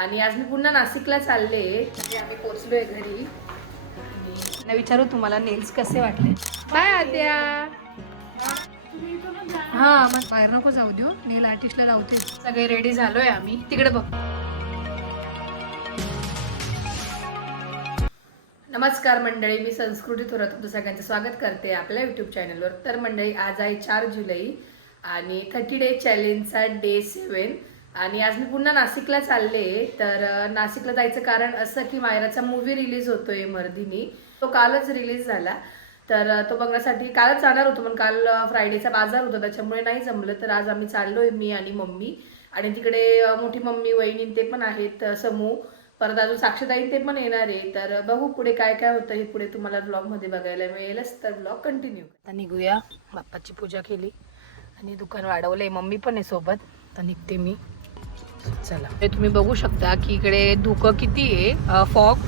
आणि आज मी पुन्हा नाशिकला चालले. म्हणजे आम्ही पोहोचलोय घरी आणि विचारू तुम्हाला नेल्स कसे वाटले. बाय आद्या. हा मग बाहेर नको जाऊ देऊ, नेल आर्टिस्टला लावते. सगळे रेडी झालोय आम्ही. तिकडे बघ. नमस्कार मंडळी, मी संस्कृती थोरात तुमचं सगळ्यांचं स्वागत करते आपल्या यूट्यूब चॅनलवर. तर मंडळी, आज आहे 4 जुलै आणि 30 डे चॅलेंजचा डे 7 आणि आज मी पुन्हा नाशिकला चालले. तर नाशिकला जायचं कारण असं की मायराचा मूवी रिलीज होतोय मर्दिनी. तो कालच रिलीज झाला, तर तो बघण्यासाठी कालच जाणार होतो, पण काल फ्रायडेचा बाजार होता त्याच्यामुळे नाही जमलं. तर आज आम्ही चाललोय, मी आणि मम्मी, आणि तिकडे मोठी मम्मी वहिनी ते पण आहेत, समूह, परत अजून साक्षीताई ते पण येणार आहे. तर बघू पुढे काय काय होतं हे पुढे तुम्हाला ब्लॉगमध्ये बघायला मिळेलच. तर ब्लॉग कंटिन्यू. आता निघूया. बाप्पाची पूजा केली आणि दुकान वाढवलंय. मम्मी पण आहे सोबत. तर निघते मी. चला, हे तुम्ही बघू शकता की इकडे धुकं किती आहे, फॉग.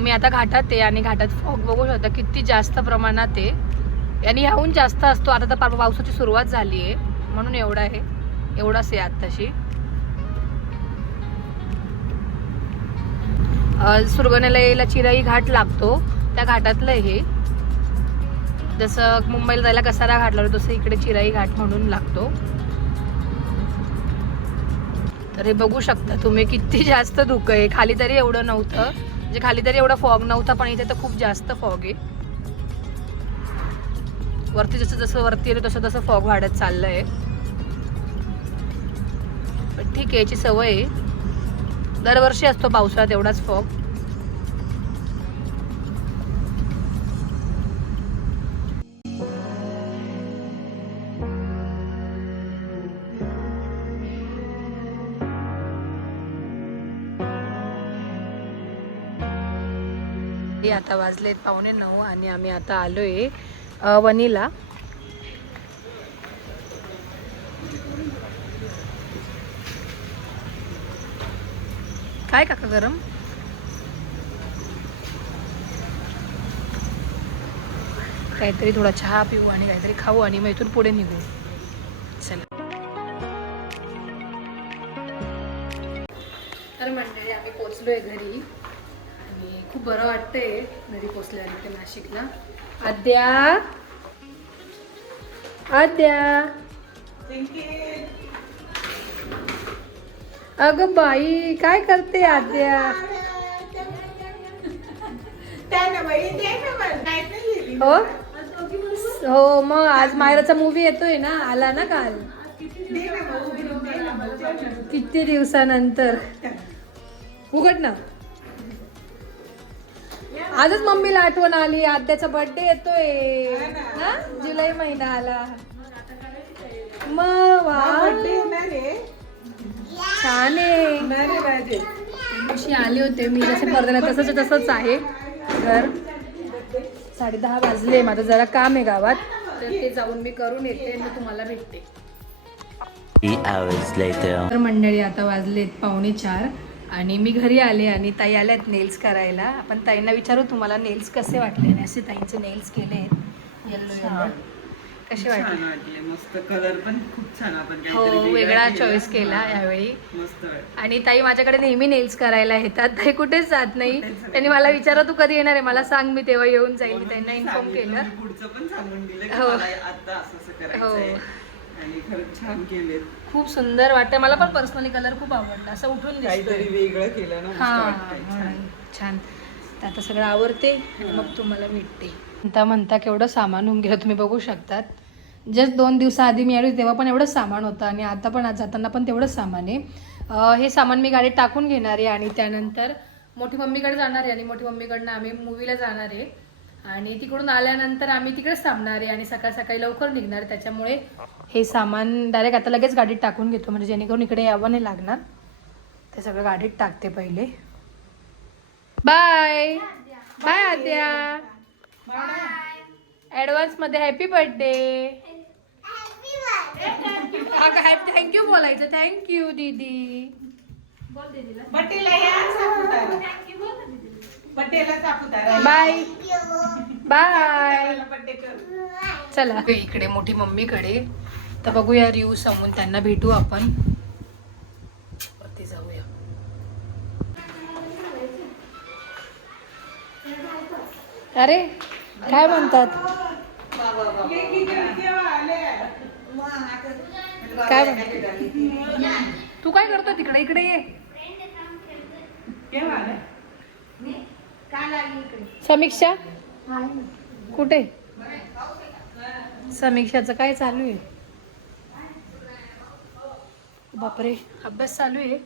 मी आता घाटात आहे आणि घाटात फॉग बघू शकता किती जास्त प्रमाणात आहे. आणि ह्याहून जास्त असतो. आता तर पावसाची सुरुवात झाली आहे म्हणून एवढा आहे, एवढाच आहे आत्ताशी. सुरगण्याला यायला चिराई घाट लागतो, त्या घाटातलं हे. जसं मुंबईला जायला कसारा घाट लागतो तसं इकडे चिराई घाट म्हणून लागतो. तर हे बघू शकता तुम्ही किती जास्त धुकं आहे. खाली तरी एवढं नव्हतं, म्हणजे खाली तरी एवढा फॉग नव्हता, पण इथे तर खूप जास्त फॉग आहे. वरती जसं जसं वरती येतो तसं तसं फॉग वाढत चाललंय. पण ठीक आहे, याची सवय आहे. दरवर्षी असतो पावसाळ्यात एवढाच फॉग. आता वाजलेत 8:45 आणि आम्ही आता आलोय वणीला. काय काका गरम? काहीतरी थोडा चहा पिऊ आणि काहीतरी खाऊ आणि मग इथून पुढे निघू. चला. तर मंडळी, आम्ही पोचलोय घरी आणि खूप बरं वाटतंय घरी पोचल्यानंतर नाशिकला. आद्या, आद्या, अगं बाई काय करते आद्या? हो हो, मग आज मायराचा मूवी येतोय ना, आला ना काल, किती दिवसानंतर. उघड ना. आजच मम्मीला आठवण आली, आद्याचा बर्थडे येतोय ना, जुलै महिना आला. मग वा, छान आहे. अशी आले होते मी, जसे पडद्याला तसंच आहे घर. 10:30 वाजले. माझं जरा काम आहे गावात, तर ते जाऊन मी करून येते, मी तुम्हाला भेटते. तर मंडळी, आता वाजलेत 3:45 आणि मी घरी आले आणि ताई आल्यात नेल्स करायला. आपण ताईंना विचारू तुम्हाला नेल्स कसे वाटले. असे ताईंचे नेल्स केले आहेत येल्लो येल्लो. कसे वाटले? मस्त. कलर पण खूप छान. आपण हो, वेगळा चॉईस केला यावेळी. मस्त. आणि ताई माझ्याकडे नेहमी नेल्स करायला येतात, ताई कुठेच जात नाही. त्यांनी मला विचारलं तू कधी येणार आहे, मला सांग, मी तेव्हा येऊन जाईल. मी त्यांना इन्फॉर्म केलं. पुढचं पण सांगून दिलं हो. आता असं करायचंय आणि खरंच छान केले. खूप सुंदर वाटतं. मला पण पर्सनली कलर खूप आवडला, असं उठून काहीतरी वेगळं केलं ना. हा, छान. तर आता सगळं आवडते आणि मग तुम्हाला भेटते. म्हणता केवढं सामान होऊन गेलं तुम्ही बघू शकतात. जस्ट 2 दिवसाआधी मी आली तेव्हा पण एवढंच सामान होतं आणि आता पण आज जाताना पण तेवढंच सामान आहे. हे सामान मी गाडीत टाकून घेणार आहे आणि त्यानंतर मोठी मम्मीकडे जाणार आहे आणि मोठी मम्मीकडनं आम्ही मूवीला जाणार आहे आणि तिकडून आल्यानंतर आम्ही तिकडेच थांबणार आहे आणि सकाळ सकाळी लवकर निघणार. त्याच्यामुळे हे सामान डायरेक्ट आता लगेच गाडीत टाकून घेतो, म्हणजे जेणेकरून इकडे यावं नाही लागणार. ते सगळं गाडीत टाकते पहिले. Bye bye Aadya. ॲडव्हान्स मध्ये हॅपी बर्थडे. थँक्यू बोलायचं. थँक्यू दीदी. Bye bye. चला इकडे मोठी मम्मीकडे. तर बघूया रिव्ह्यू सांगून त्यांना भेटू आपण. वरती जाऊया. अरे काय म्हणतात? काय तू काय करतो तिकडे? इकडे ये. समीक्षा कुठे? समीक्षाचं काय चालू आहे? बापरे, अभ्यास चालू आहे.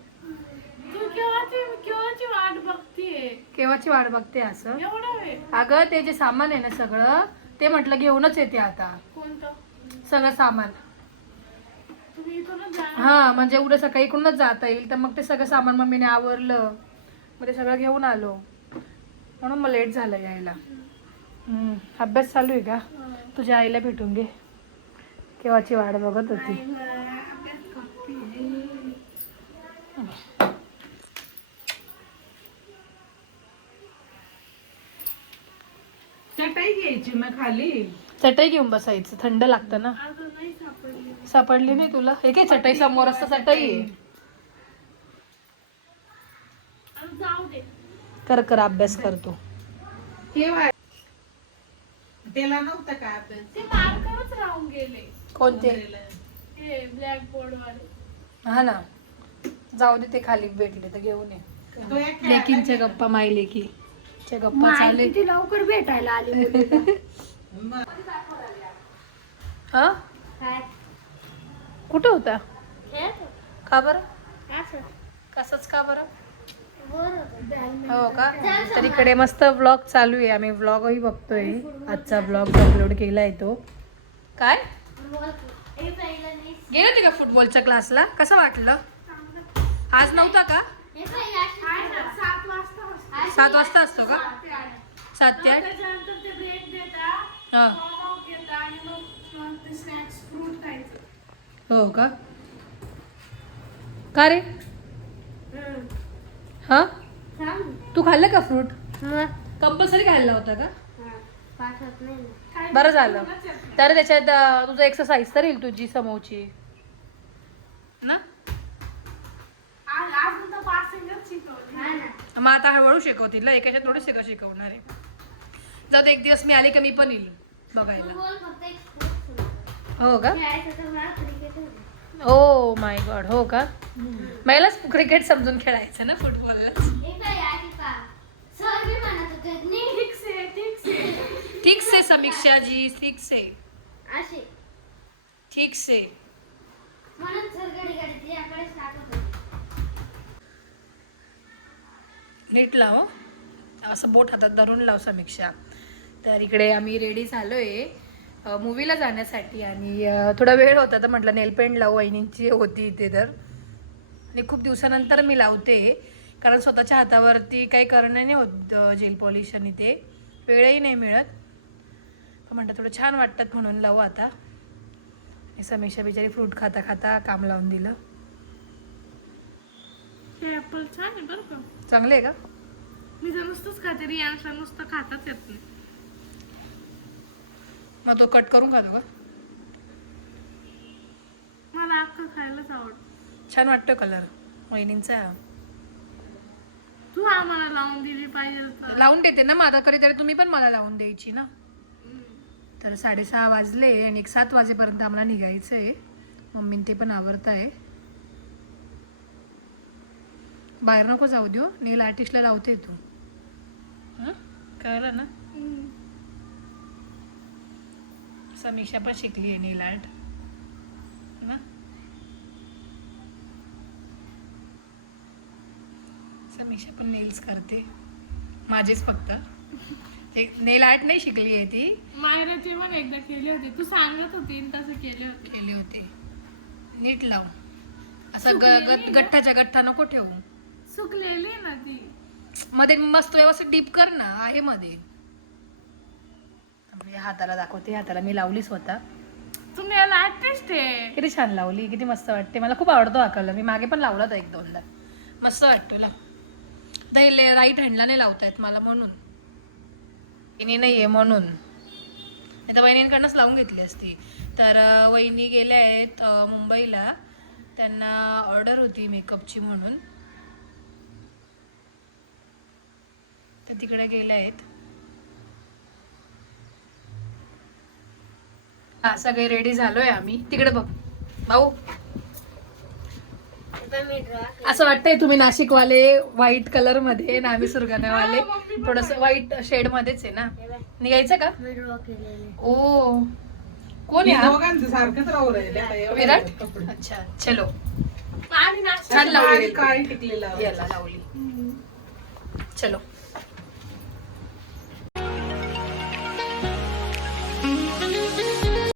केव्हाची वाट बघते असं? अगं ते जे सामान आहे ना सगळं, ते म्हटलं घेऊनच येते आता. सगळं सामान. हा म्हणजे उद्या सकाळी इकडूनच जाता येईल, तर मग ते सगळं सामान मम्मीने आवरलं, मग ते सगळं घेऊन आलो, म्हणून मग लेट झालं यायला. अभ्यास चालू आहे का? तुझ्या आईला भेटून घे, केव्हाची वाट बघत होती. चटई घ्यायची मग खाली. चटई घेऊन बसायचं, थंड लागतं ना. सापडली नाही तुला? हे काय चटई समोर असतं, चटई आहे. कर अभ्यास करतो. त्याला नव्हतं का ते मार्करच राहून गेले. कोणते? हे ब्लॅक बोर्ड वाले. हा ना, जाऊ दे, ते खाली भेटले तर घेऊन ये. लेकींच्या गप्पा, माय लेकीच्या गप्पा चालले. किती लवकर भेटायला आली मुलीला. हा कुठं होता? का बरं? कसंच का बरं? हो का? तर इकडे मस्त व्लॉग चालू आहे, आम्ही व्लॉगही बघतोय. आजचा व्लॉग अपलोड केलाय तो. काय गेले होते का फुटबॉलच्या क्लासला? कसं वाटलं? आज नव्हता का? 7 वाजता असतो का? 7 ते 8. हा हो का? का रे? हा तू खाल्लं का फ्रूट? कंपल्सरी खायला होता का? बरं झालं, तर त्याच्यात तुझं एक्सरसाइज तर येईल तुझी समोरची ना. मग आता हळूहळू शिकवतील, एकाच्या थोडे शिकवणार आहे. जाऊ दे, एक दिवस मी आले का मी पण येईल बघायला. हो का? ओ माय गॉड, हो का? मलाच क्रिकेट समजून खेळायचं ना, फुटबॉलला. ठीक से समीक्षा जी, ठीक से, ठीक से. नीट लाव, असं बोट हातात धरून लाव समीक्षा. तर इकडे आम्ही रेडी झालोय मूवीला जाण्यासाठी, आणि थोडा वेळ होता तर म्हटलं नेलपेंट लावू, वहिनींची होती इथे तर, आणि खूप दिवसानंतर मी लावते, कारण स्वतःच्या हातावरती काही करणं नाही होत जेल पॉलिश, आणि ते वेळही नाही मिळत. पण म्हटलं थोडं छान वाटतात म्हणून लावू आता. आणि समीक्षा बिचारी फ्रूट खाता खाता काम लावून दिलं. ऍपल छान आहे बरं का. चांगले आहे का? मी जर नुसतंच खाते, रियांशला नुसतं खाताच येत नाही. मग तो कट करून खातो का? मला अख्खं खायलाच आवडतं. छान वाटतो कलर वहिनींचा. तू आम्हाला लावून दिली पाहिजे तर. लावून देते ना, माझा कधीतरी तुम्ही पण मला लावून द्यायची ना. तर 6:30 वाजले आणि 7 वाजेपर्यंत आम्हाला निघायचं आहे. मम्मीन ते पण आवरत आहे. बाहेर नको जाऊ देऊ, नेल आर्टिस्टला लावते तू. कळलं ना? समीक्षा पण शिकली आहे नेल आर्ट ना. समीक्षा पण नेल्स करते माझेच, फक्त एक नेल आर्ट नाही शिकली आहे ती. मायराची पण एकदा केली होती, तू सांगत होती तसं केले होते. नीट लाव, असं गठ्ठाच्या गठ्ठा नको ठेवू. सुकलेली ना ती. मध्ये मस्त व्यवस्थित डीप कर ना, आहे मध्ये. हाताला दाखवते, हाताला मी लावली स्वतः. तुम्ही याला आर्टिस्ट आहे. किती छान लावली, किती मस्त वाटते. मला खूप आवडतो हा कलर. मी मागे पण लावला होता 1-2दा. मस्त वाटतो ला. राईट हँडला नाही लावता येत मला, म्हणून वहिनी नाही आहे म्हणून, नाही तर वहिनींकडनंच लावून घेतली असती. तर वहिनी गेल्या आहेत मुंबईला, त्यांना ऑर्डर होती मेकअपची म्हणून, तर तिकडे गेल्या आहेत. हा सगळे रेडी झालोय आम्ही. तिकडे बघ भाऊ, असं वाटतंय तुम्ही नाशिकवाले व्हाईट कलर मध्ये ना आम्ही सुरगाण्यावाले थोडस व्हाईट शेड मध्येच आहे ना. निघायचं का? ओ कोण आहे हा? दोघांचं सारखंच राहू राहिलं. विराट. अच्छा चलो. छान लावली काळी टिकलेला याला लावली. चलो